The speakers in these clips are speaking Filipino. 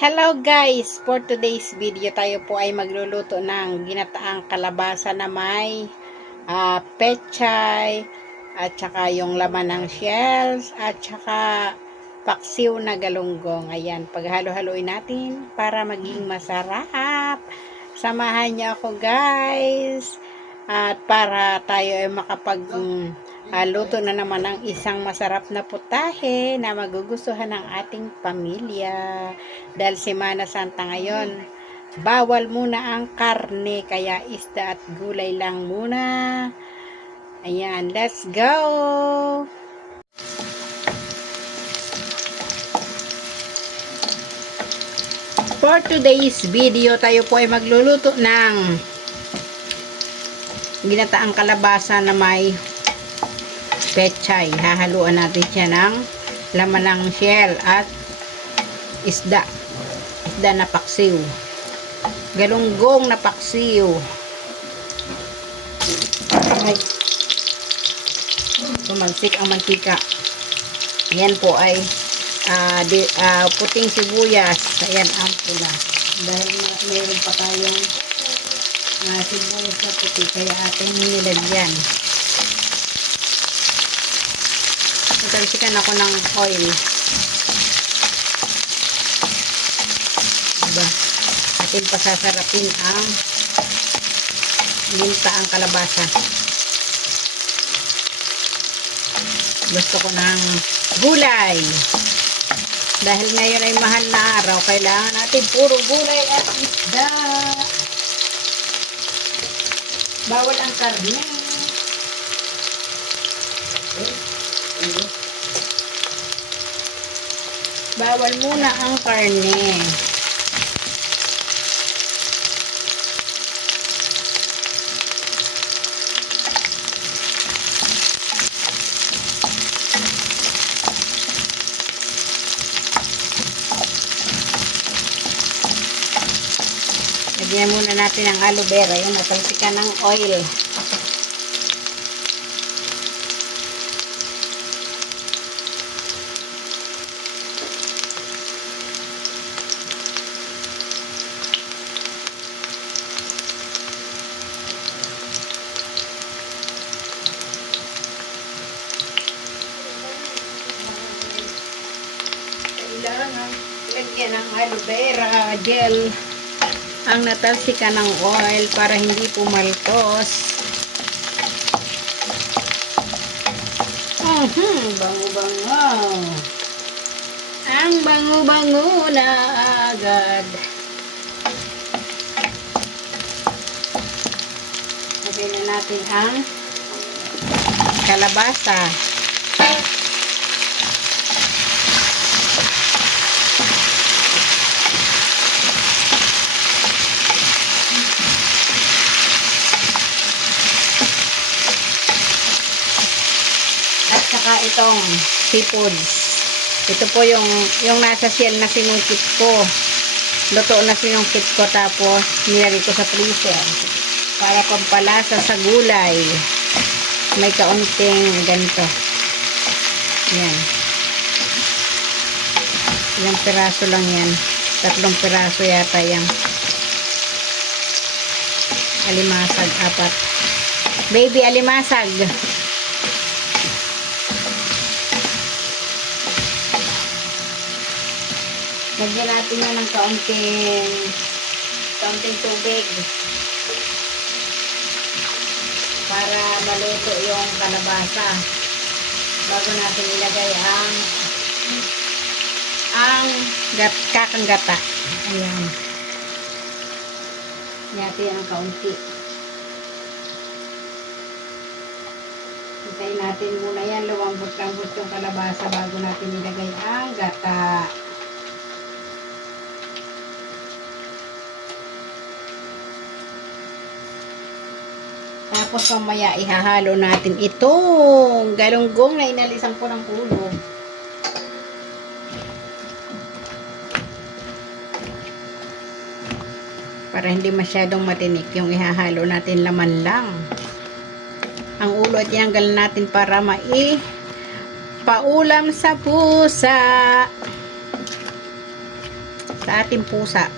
Hello guys! For today's video tayo po ay magluluto ng ginataang kalabasa na may pechay at saka yung laman ng shells at saka paksiw na galunggong. Ayan, paghalo-haloin natin para maging masarap. Samahan niyo ako guys at para tayo ay luto na naman ng isang masarap na putahe na magugustuhan ng ating pamilya. Dahil Semana Santa ngayon, bawal muna ang karne, kaya isda at gulay lang muna. Ayan, let's go! For today's video, tayo po ay magluluto ng ginataang kalabasa na may pechay. Hahaluan natin siya ng laman ng shell at isda na paksiw, galunggong na paksiw. Ay, tumalsik ang mantika. Yan po ay puting sibuyas. Ayan ang pula, dahil mayroon pa tayong sibuyas na puti, kaya ating nilagyan. Talsikan ako ng oil. Diba? Ating pasasarapin ang ginataang kalabasa. Gusto ko ng gulay. Dahil ngayon ay mahal na araw, kailangan natin puro gulay at isda. Bawal ang karne. Bawal muna ang karne. Lagyan muna natin ang aloe vera. Yun, natalsikan ng oil. Kailangan lagyan ng aloe vera gel ang natalsikan ng oil para hindi pumaltos. Bango-bango. Ang bango-bango na agad. Lagyan na natin ang kalabasa. Saka itong seafoods. Ito po yung nasa shell na sinungkit ko. Luto na sinungkit ko, tapos nilagay ko sa freezer para pampalasa sa gulay. May kaunting ganito. Yan. Ilang piraso lang yan. 3 piraso yata yan. Alimasag, 4. Baby alimasag. Lagyan natin yan ng kaunting tubig para maluto yung kalabasa bago natin ilagay ang kakang gata. Ayan. Natin ang kaunti. Hintayin natin muna yan. Luwambot-lambot yung kalabasa bago natin ilagay ang gata. Tapos mamaya ihahalo natin itong galunggong na inalisan ko ng ulo. Para hindi masyadong matinik yung ihahalo natin, laman lang. Ang ulo at tinanggal natin para paulam sa pusa. sa ating pusa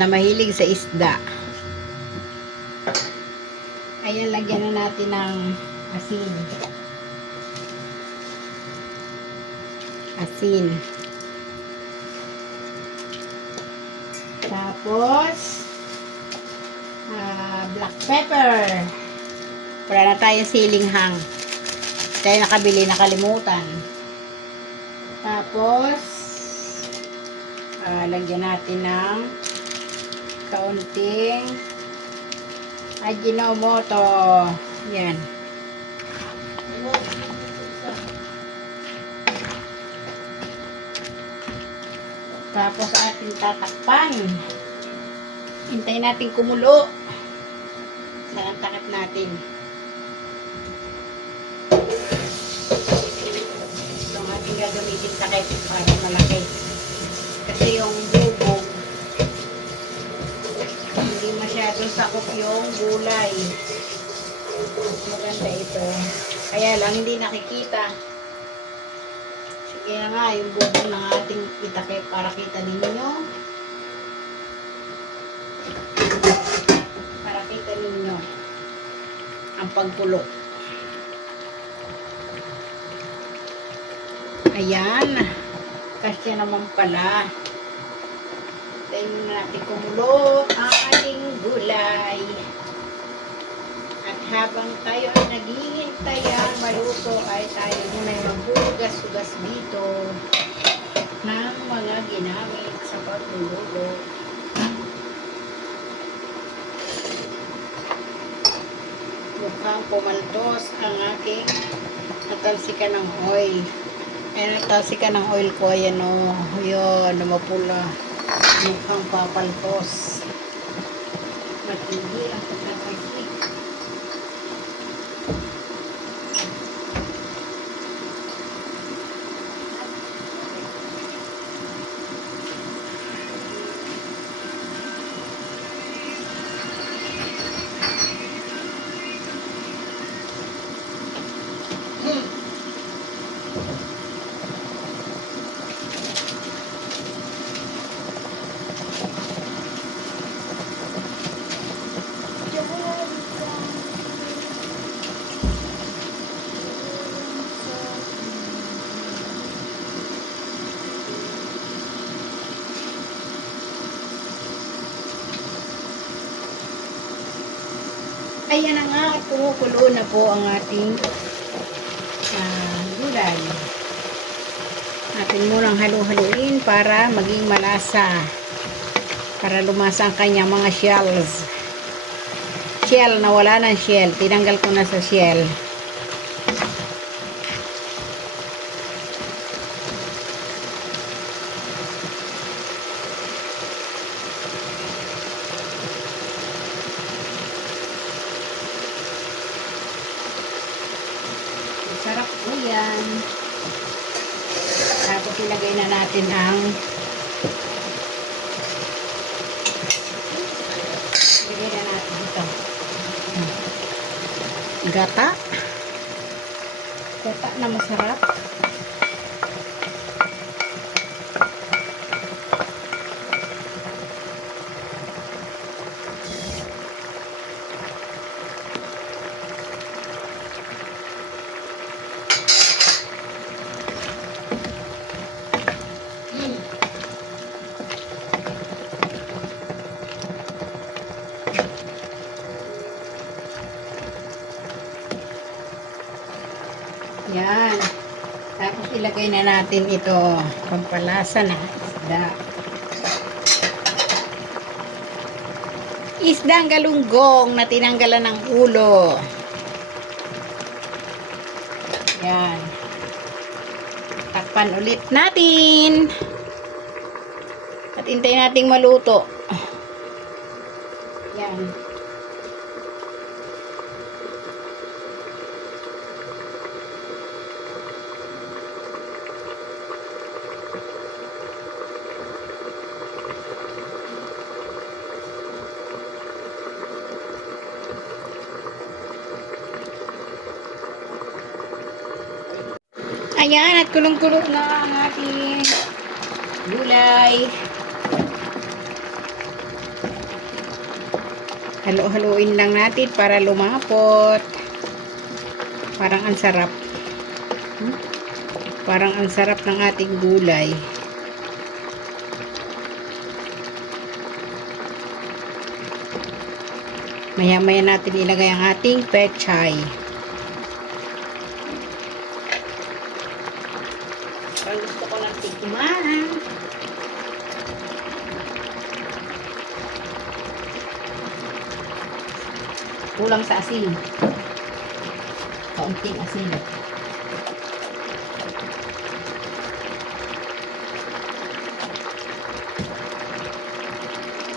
na mahilig sa isda. Ayan, lagyan na natin ng asin. Asin. Tapos, black pepper. Wala na tayong silinghang. Tayo nakabili, nakalimutan. Tapos, lagyan natin ng kaunting Ajinomoto. Yan. Tapos ating tatakpan. Hintayin natin kumulo. Saan ang takip natin. Ito ang ating gagamitin takip para malaki. Kasi yung bubog, hindi masyadong sakop yung gulay. Mas maganda ito. Kaya lang hindi nakikita. Sige na nga, yung bubog ng ating itakip para kita ninyo. Para kita ninyo ang pagkulo. Ayan. Kasi naman pala. Tayo na natin kumulo ang ating gulay. At habang tayo ay naghihintay maluto, ay tayo muna maghugas-hugas dito ng mga ginamit sa pagluluto. Mukhang pumaltos ang aking natalsikan ng oil. Ayan, natalsikan ng oil ko. Ayan o. Yun, namapula. Mukhang papaltos. Matindi ang pagkatalsik. Ayan na nga, at kumukulo na po ang ating gulay. Natin munang halu-haluin para maging malasa. Para lumasa ang kanyang mga shells. Shell, nawala ng shell. Tinanggal ko na sa shell. Sarap po yan. Tapos ilagay na natin ang ito. Gata. Gata na masarap. Yan. Tapos ilagay na natin ito. Pampalasa na isda. Isdang galunggong na tinanggalan ng ulo. Yan. Takpan ulit natin. At hintayin nating maluto. Yan. Ayan, at kulong-kulo na ang ating gulay. Halo-haluin lang natin para lumapot. Parang ang sarap. Parang ang sarap ng ating gulay. Maya-maya natin ilagay ang ating pechay. Parang gusto ko ng tikman. Kulang sa asin. Kaunting asin.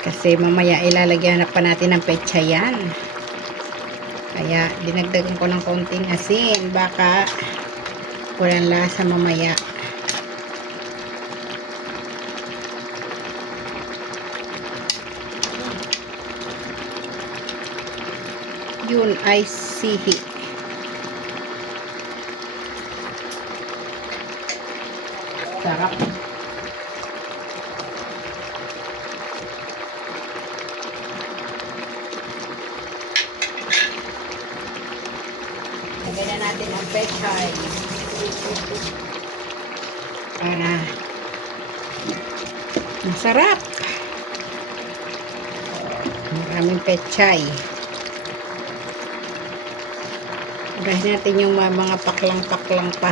Kasi mamaya ilalagyan na pa natin ng pechay yan. Kaya dinagdagan ko ng kaunting asin. Baka walang lasa mamaya. Yun ay sihi. Sarap. Lagyan na natin ang pechay. Para masarap. Maraming pechay. Lagyan natin yung mga paklang-paklang pa.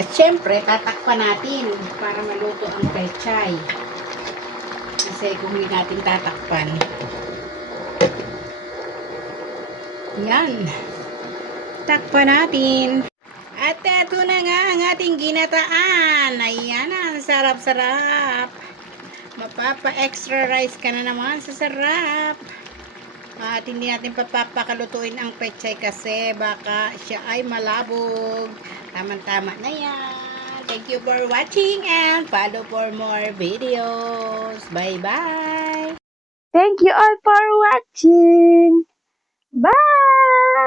At syempre, tatakpan natin para maluto ang pechay. Kasi kung hindi natin tatakpan, yan. Takpan natin. At eto na nga ang ating ginataan. Ayan, ang sarap-sarap. Mapapa-extra rice ka na naman sa sarap. At hindi natin papapakalutuin ang pechay kasi baka siya ay malabog. Tama-tama na yan. Thank you for watching and follow for more videos. Bye-bye. Thank you all for watching. Bye!